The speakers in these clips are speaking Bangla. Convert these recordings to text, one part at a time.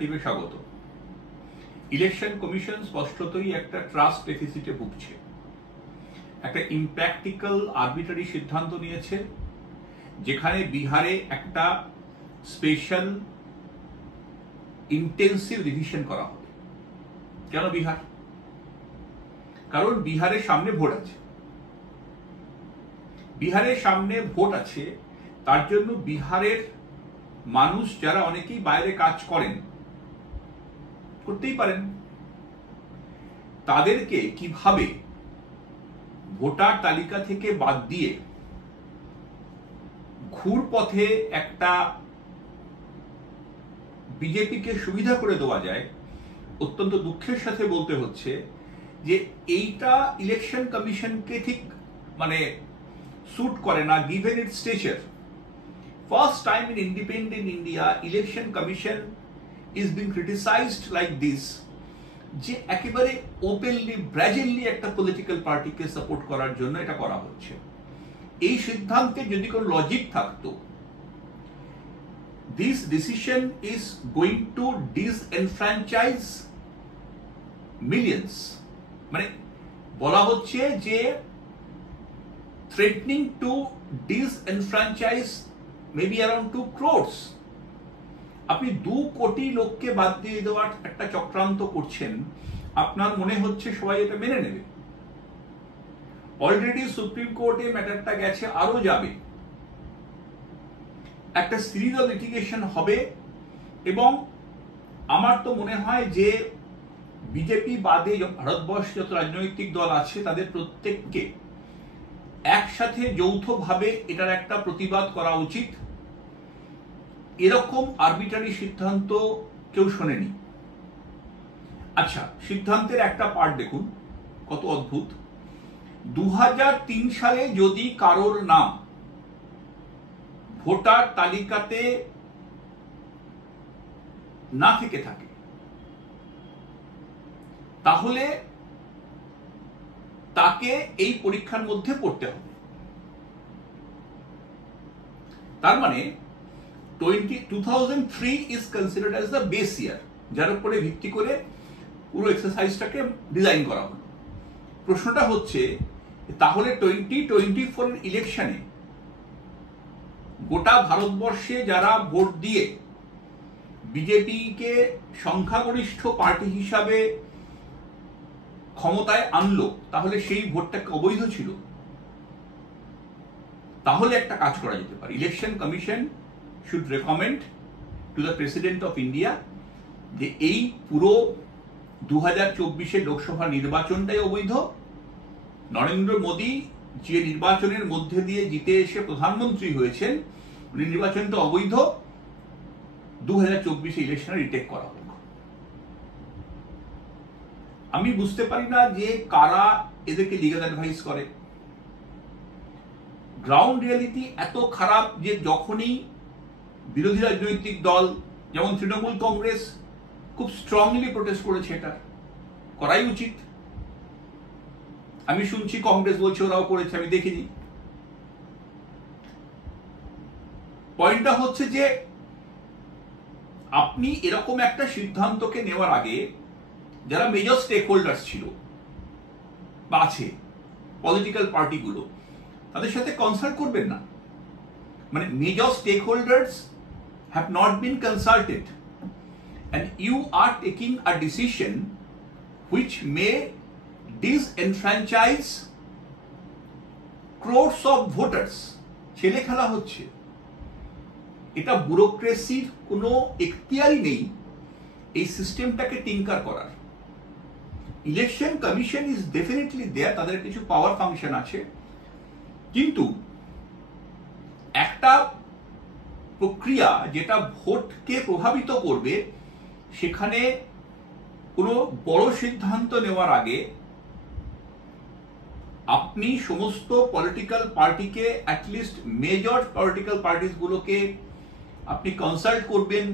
ন্যারেটিভে স্বাগত। ইলেকশন কমিশন স্পষ্টতই একটা ট্রাস্ট ডেফিসিটে ভুগছে, একটা ইমপ্র্যাকটিক্যাল আরবিট্রারি সিদ্ধান্ত নিয়েছে, যেখানে বিহারে একটা স্পেশাল ইন্টেন্সিভ রিভিশন করা হবে। কেন বিহার? কারণ বিহারের সামনে ভোট আছে। বিহারের সামনে ভোট আছে, তার জন্য বিহারের মানুষ যারা অনেকেই বাইরে কাজ করেন, করতেই পারেন, তাদেরকে কিভাবে ভোটার তালিকা থেকে বাদ দিয়ে ঘুরপথে একটা বিজেপিকে সুবিধা করে দেওয়া যায়, অত্যন্ত দুঃখের সাথে বলতে হচ্ছে যে এইটা ইলেকশন কমিশনকে ঠিক স্যুট করে না, given it's স্টেচার। First time in independent India, election commission is being criticized like this, যে একেবারে ওপেনলি ব্রাজিলি একটা পলিটিক্যাল পার্টিকে সাপোর্ট করার জন্য এটা করা হচ্ছে। এই সিদ্ধান্তে যদি কোনো লজিক থাকতো, this decision is going to disenfranchise millions, বলা হচ্ছে যে threatening to disenfranchise maybe around 2 crores। আপনি 2 কোটি লোককে বাদ দিয়ে দেওয়ার একটা চক্রান্ত করছেন, আপনার মনে হচ্ছে সবাই এটা মেনে নেবে? অলরেডি সুপ্রিম কোর্টে ম্যাটারটা গেছে, আরো যাবে, একটা সিরিজ অফ লিটিগেশন হবে। এবং আমার তো মনে হয় যে বিজেপি বাদে ভারতবর্ষে যত রাজনৈতিক দল আছে, তাদের প্রত্যেককে একসাথে যৌথভাবে এটার একটা প্রতিবাদ করা উচিত। এরকম আরবিট্রারি সিদ্ধান্ত কেউ শোনেনি। আচ্ছা, সিদ্ধান্তের একটা পার্ট দেখুন কত অদ্ভুত। 2003 সালে যদি কারোর নাম ভোটার তালিকাতে না থেকে থাকে, তাহলে তাকে এই পরীক্ষার মধ্যে পড়তে হবে। তার মানে 2003 is considered as the base year, যার উপরে ভিত্তি করে পুরো এক্সারসাইজটাকে ডিজাইন করা হলো। প্রশ্নটা হচ্ছে, তাহলে 2024 এর ইলেকশনে গোটা ভারতবর্ষে যারা ভোট দিয়ে বিজেপিকে সংখ্যাগরিষ্ঠ পার্টি হিসাবে ক্ষমতায় আনলো, তাহলে সেই ভোটটাকে অবৈধ ছিল? তাহলে একটা কাজ করা যেতে পারে, election commission should recommend to the president of India যে এই পুরো 2024 লোকসভা নির্বাচনটাই অবৈধ। নরেন্দ্র মোদী যে নির্বাচনের মধ্যে দিয়ে জিতে এসে প্রধানমন্ত্রী হয়েছেন, উনি নির্বাচনটা অবৈধ, 2024 ইলেকশনে রিটেক করা হোক। আমি বুঝতে পারি না যে কারা এদেরকে লিগ্যাল অ্যাডভাইস করে। গ্রাউন্ড রিয়ালিটি এত খারাপ যে যখনই বিরোধী রাজনৈতিক দল যেমন তৃণমূল কংগ্রেস খুব স্ট্রংলি প্রোটেস্ট করেছে, এটা করাই উচিত। আমি শুনছি কংগ্রেস বলছে ওরাও করেছে, আমি দেখিনি। পয়েন্টটা হচ্ছে যে আপনি এরকম একটা সিদ্ধান্তকে নেওয়ার আগে যারা মেজর স্টেক হোল্ডার্স ছিল বা আছে, পলিটিক্যাল পার্টিগুলো, তাদের সাথে কনসাল্ট করবেন না? Major stakeholders have not been consulted and you are taking a decision which may disenfranchise crores of voters। ছেলে খেলা হচ্ছে, এটা ব্যুরোক্রেসির কোনো এখতিয়ারই নেই এই সিস্টেমটাকে টিঙ্কার করার। ইলেকশন কমিশন ইজ ডেফিনেটলি দেয়ার, তাদের কিছু পাওয়ার ফাংশন আছে, কিন্তু একটা প্রক্রিয়া যেটা ভোটকে প্রভাবিত করবে, সেখানে কোনো বড় সিদ্ধান্ত নেওয়ার আগে আপনি সমস্ত পলিটিক্যাল পার্টিকে, অ্যাটলিস্ট মেজর পলিটিক্যাল পার্টিস গুলোকে আপনি কনসাল্ট করবেন,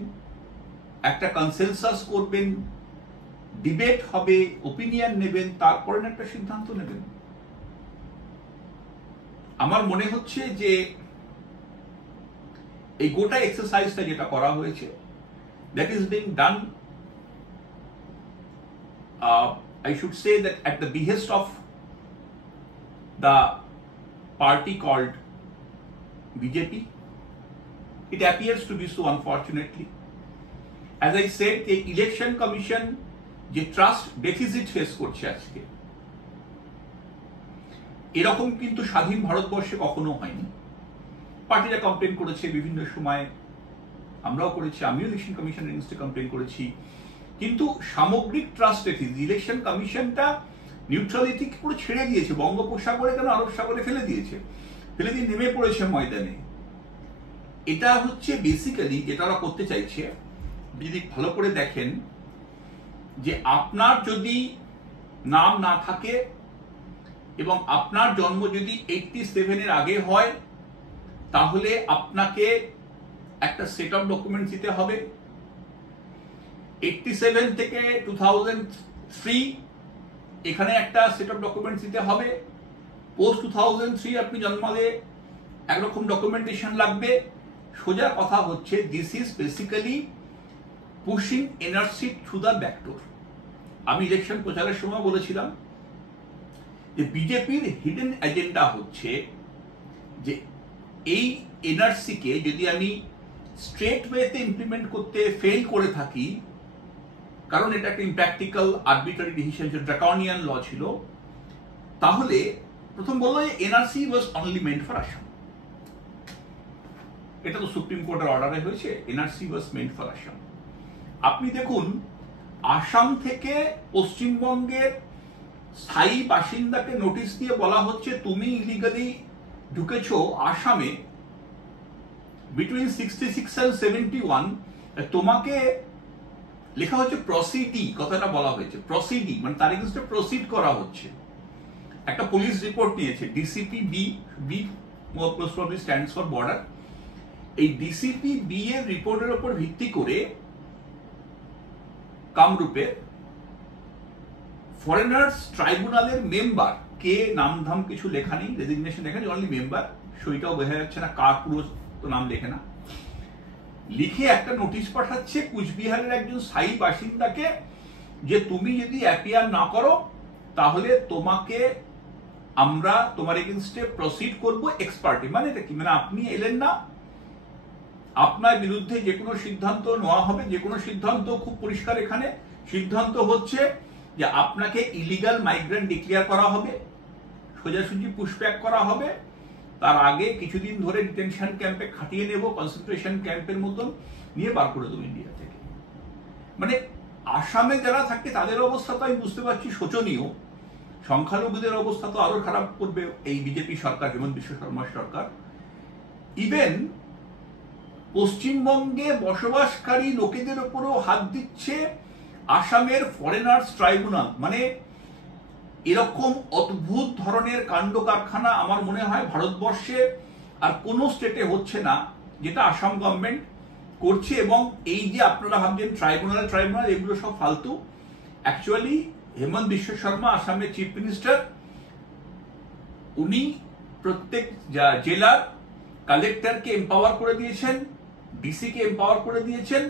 একটা কনসেনসাস করবেন, ডিবেট হবে, ওপিনিয়ন নেবেন, তারপরে একটা সিদ্ধান্ত নেবেন। আমার মনে হচ্ছে যে এই গোটা এক্সারসাইজটা যেটা করা হয়েছে, that is being done I should say that at the behest of the party called BJP, it appears to be so, unfortunately. As I said, the election commission যে ট্রাস্ট ডেফিসিট ফেস করছে আজকে, এরকম কিন্তু স্বাধীন ভারতবর্ষে কখনো হয়নি। পার্টিরা কমপ্লেন করেছে বিভিন্ন সময়, আমরাও করেছি, আমিও ইলেকশন কমিশনের এগেইনস্টে কমপ্লেন করেছি, কিন্তু সামগ্রিক ট্রাস্ট ডেফিসিট, ইলেকশন কমিশনটা নিউট্রালিটি পুরো ছেড়ে দিয়েছে, বঙ্গোপসাগরে কেন আরব সাগরে ফেলে দিয়েছে, ফেলে দিয়ে নেমে পড়েছে ময়দানে। এটা হচ্ছে বেসিক্যালি যেটা ওরা করতে চাইছে। যদি ভালো করে দেখেন যে আপনার যদি নাম না থাকে এবং আপনার জন্ম যদি 87-এর আগে হয়, তাহলে আপনাকে একটা সেট অফ ডকুমেন্টস দিতে হবে। 87 থেকে 2003 এখানে একটা সেট অফ ডকুমেন্টস দিতে হবে। পোস্ট 2003 আপনি জন্মালে একরকম ডকুমেন্টেশন লাগবে। সোজা কথা হচ্ছে, this is basically pushing NRC through the backdoor. আমি ইলেকশন প্রচারের সময় বলেছিলাম যে বিজেপির হিডেন এজেন্ডা হচ্ছে যে এই এনআরসি কে যদি আমি স্ট্রেট ওয়েতে ইমপ্লিমেন্ট করতে ফেল করে থাকি, কারণ এটা একটা ইমপ্র্যাকটিক্যাল আরবিট্রারি ডিসিশন ছিল, ড্রাকনিয়ান ল ছিল, তাহলে প্রথম বললো যে NRC was only meant for Assam. এটা তো সুপ্রিম কোর্টের অর্ডারে হয়েছে, NRC was meant for Assam. আপনি দেখুন, আসাম থেকে পশ্চিমবঙ্গের স্থায়ী বাসিন্দাকে নোটিশ দিয়ে বলা হচ্ছে তুমি ইলিগালি ঢুকেছো আসামে বিটুইন 66 and 71, তোমাকে লেখা হচ্ছে প্রসিডি, কথাটা বলা হয়েছে প্রসিডি, মানে তার এগেইনস্টে প্রসিড করা হচ্ছে। একটা পুলিশ রিপোর্ট নিয়েছে DCP B, most probably stands for border. এই ডিসিপি বি এর রিপোর্টের উপর ভিত্তি করে কামরূপের ফরেনার্স ট্রাইব্যুনালের মেম্বার কে, নামধাম কিছু লেখা নেই, রেজিগনেশন লেখা নেই, অনলি মেম্বার, সইটাও বোঝা যাচ্ছে না কার, পুরো তো নাম লেখে না, লিখে একটা নোটিশ পাঠাচ্ছে কুচবিহারের একজন স্থায়ী বাসিন্দাকে যে তুমি যদি অ্যাপিয়ার না করো তাহলে তোমাকে আমরা তোমার এগেইনস্টে প্রসিড করব এক্সপার্টি। মানে এটা কি, মানে আপনি এলেন না, আপনার বিরুদ্ধে যে কোনো সিদ্ধান্ত নেওয়া হবে। যে কোনো সিদ্ধান্ত খুব পরিষ্কার, এখানে সিদ্ধান্ত হচ্ছে যে আপনাকে ইলিগাল মাইগ্রেন্ট ডিক্লেয়ার করা হবে, সোজাসুজি পুশব্যাক করা হবে, তার আগে কিছুদিন ধরে ডিটেনশন ক্যাম্পে খাটিয়ে নেব, কনসেন্ট্রেশন ক্যাম্পের মতন, নিয়ে বার করে দেবো ইন্ডিয়া থেকে। মানে আসামে যারা থাকে তাদের অবস্থা তো আমি বুঝতে পারছি শোচনীয়, সংখ্যালঘুদের অবস্থা তো আরো খারাপ করবে এই বিজেপি সরকার, হেমন্ত বিশ্ব শর্মার সরকার। ইভেন পশ্চিমবঙ্গে বসবাসকারী লোকেদের উপরও হাত দিচ্ছে আসামের ফরেনার্স ট্রাইব্যুনাল। মানে এরকম অদ্ভুত ধরনের কাণ্ড কারখানা আমার মনে হয় ভারতবর্ষে আর কোনো স্টেটে হচ্ছে না, যেটা আসাম গভর্নমেন্ট করছে। এবং এই যে আপনারা ভাবছেন ট্রাইব্যুনাল এগুলো সব ফালতু, অ্যাকচুয়ালি হেমন্ত বিশ্ব শর্মা আসামের চিফ মিনিস্টার, উনি প্রত্যেক জেলার কালেক্টরকে এম্পাওয়ার করে দিয়েছেন, ডিসি কে এম্পাওয়ার করে দিয়েছেন,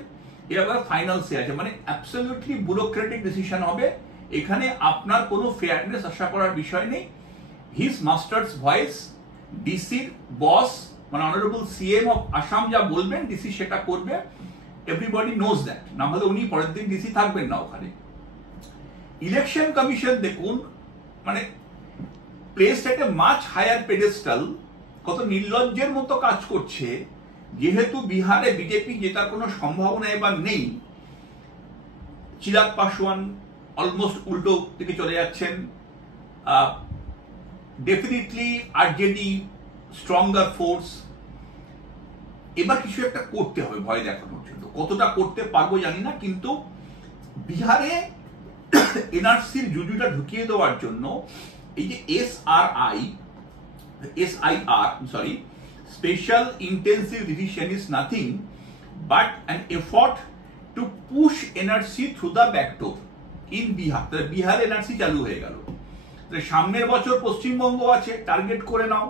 এবার ফাইনাল সে আছে। মানে অ্যাবসলিউটলি ব্যুরোক্রেটিক ডিসিশন হবে, এখানে আপনার কোনো ফেয়ারনেস আশা করার বিষয় নেই। হিজ মাস্টার্স ভয়েস, ডিসির বস মানে অনারেবল সিএম অফ আসাম যা বলবেন ডিসি সেটা করবে, এভরিবডি নোজ দ্যাট, না হলে উনি পরের দিন ডিসি থাকবেন না ওখানে। ইলেকশন কমিশন দেখুন, মানে প্লেস একটা মাচ হায়ার পেডেস্টাল, কত নির্লজ্জের মতো কাজ করছে। যেহেতু বিহারে বিজেপি জেতার কোনো সম্ভাবনা এবার নেই, চিরাগ পাসওয়ান অলমোস্ট উল্টো দিকে চলে যাচ্ছেন, ডেফিনেটলি আরজেডি স্ট্রঙ্গার ফোর্স। এবার কিছু একটা করতে হবে ভয় দেখানোর জন্য, কতটা করতে পারবো জানি না, কিন্তু বিহারে এনআরসির জুজুটা ঢুকিয়ে দেওয়ার জন্য এই যে Special Intensive Revision is nothing but an effort to push NRC through the back door in Bihar. Bihar NRC চালু হয়ে গেল, সামনের বছর পশ্চিমবঙ্গ আছে, টার্গেট করে নাও।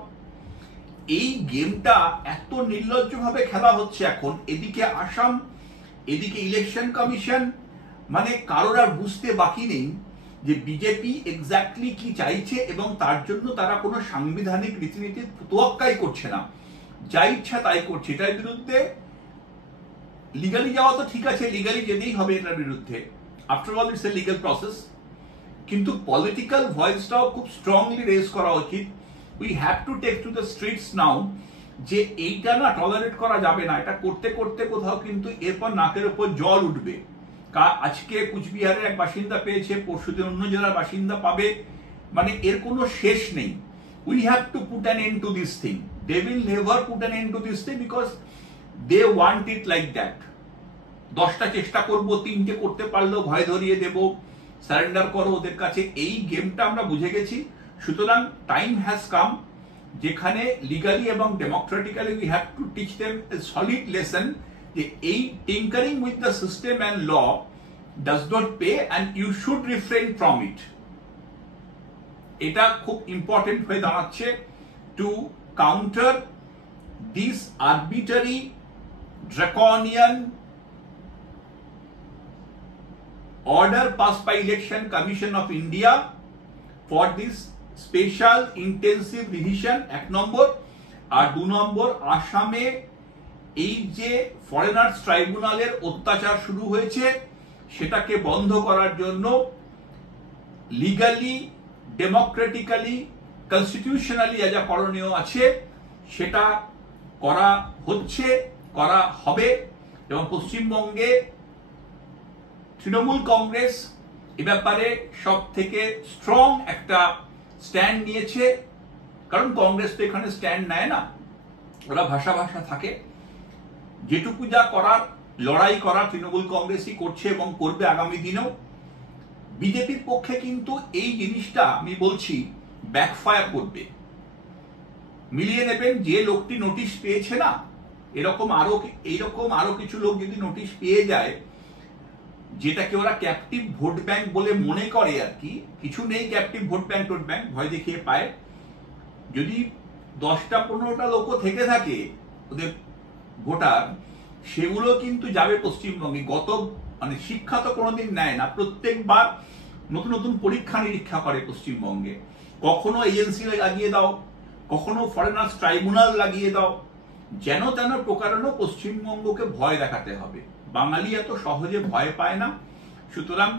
এই গেমটা এত নির্লজ্জভাবে খেলা হচ্ছে এখন, এদিকে আসাম, এদিকে ইলেকশন কমিশন, মানে কারোর আর বুঝতে বাকি নেই যে বিজেপি এক্স্যাক্টলি কি চাইছে এবং তার জন্য তারা কোনো সাংবিধানিক রীতিনীতির তোয়াক্কাই করছে না, যা ইচ্ছা তাই করছে। এটার বিরুদ্ধে লিগালি যাওয়া তো ঠিক আছে, লিগালি যেতেই হবে এটার বিরুদ্ধে, after all it's a legal process, কিন্তু পলিটিক্যাল ভয়েসটাও খুব স্ট্রংলি রেজ করা উচিত। We have to take to the streets now, যে এইটা না টলারেট করা যাবে না। এটা করতে করতে কোথাও কিন্তু এরপর নাকের উপর জল উঠবে। আজকে কুচবিহারের এক বাসিন্দা পেয়েছে, পরশুদিন অন্য জেলার বাসিন্দা পাবে, মানে এর কোনো শেষ নেই। We have to put an end to this thing. They will never put an end to this thing because they want it like that. 10টা চেষ্টা করবো, 3টে করতে পারলেও ভয় ধরিয়ে দেব, সারেন্ডার করো ওদের কাছে, এই গেমটা আমরা বুঝে গেছি। সুতরাং টাইম হ্যাজ কাম যেখানে লিগালি এবং democratically we have to teach them a solid lesson যে এই tinkering with the system and law does not pay and you should refrain from it. এটা খুব ইম্পর্টেন্ট হয়ে দাঁড়াচ্ছে to counter this arbitrary draconian order passed by Election Commission of India for this special intensive revision, 1 নম্বর। আর 2 নম্বর, আসামে এই যে ফরেনার্স ট্রাইব্যুনালের অত্যাচার শুরু হয়েছে সেটাকে বন্ধ করার জন্য লিগালি, ডেমোক্রেটিক্যালি, কনস্টিটিউশনালি যা যা করণীয় আছে সেটা করা হচ্ছে, করা হবে। এবং পশ্চিমবঙ্গে তৃণমূল কংগ্রেস এ ব্যাপারে সব থেকে স্ট্রং একটা স্ট্যান্ড নিয়েছে, কারণ কংগ্রেস তো এখানে স্ট্যান্ড নেয় না, ওরা ভাষা ভাষা থাকে। যেটুকু যা করার, লড়াই করা তৃণমূল কংগ্রেসই করছে এবং করবে আগামী দিনেও। বিজেপির পক্ষে কিন্তু এই জিনিসটা আমি বলছি ব্যাকফায়ার করবে। মিলিয়ে নেবেন, যে লোকটি নোটিশ পেয়েছে না, এইরকম আরো কিছু লোক যদি নোটিশ পেয়ে যায়, যেটাকে ওরা ক্যাপটিভ ভোট ব্যাংক বলে মনে করে আর কি, কিছু নেই ক্যাপটিভ ভোট ব্যাংক টোট ব্যাংক, ভয় দেখিয়ে পায়। যদি 10টা-15টা লোকও থেকে থাকে ওদের ভোটার, সেগুলো কিন্তু যাবে পশ্চিমবঙ্গে। মানে শিক্ষা তো কোনোদিন নেয় না, প্রত্যেকবার নতুন নতুন পরীক্ষা নিরীক্ষা করে পশ্চিমবঙ্গে। কখনো এজেন্সি লাগিয়ে দাও, কখনো ফরেনার্স ট্রাইব্যুনাল লাগিয়ে দাও, যেন তেন প্রকারেণ পশ্চিমবঙ্গকে ভয় দেখাতে হবে। বাঙালি এত সহজে ভয় পায় না। সুতরাং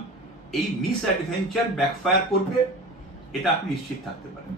এই মিস অ্যাডভেঞ্চার ব্যাকফায়ার করবে, এটা আপনি নিশ্চিত থাকতে পারেন।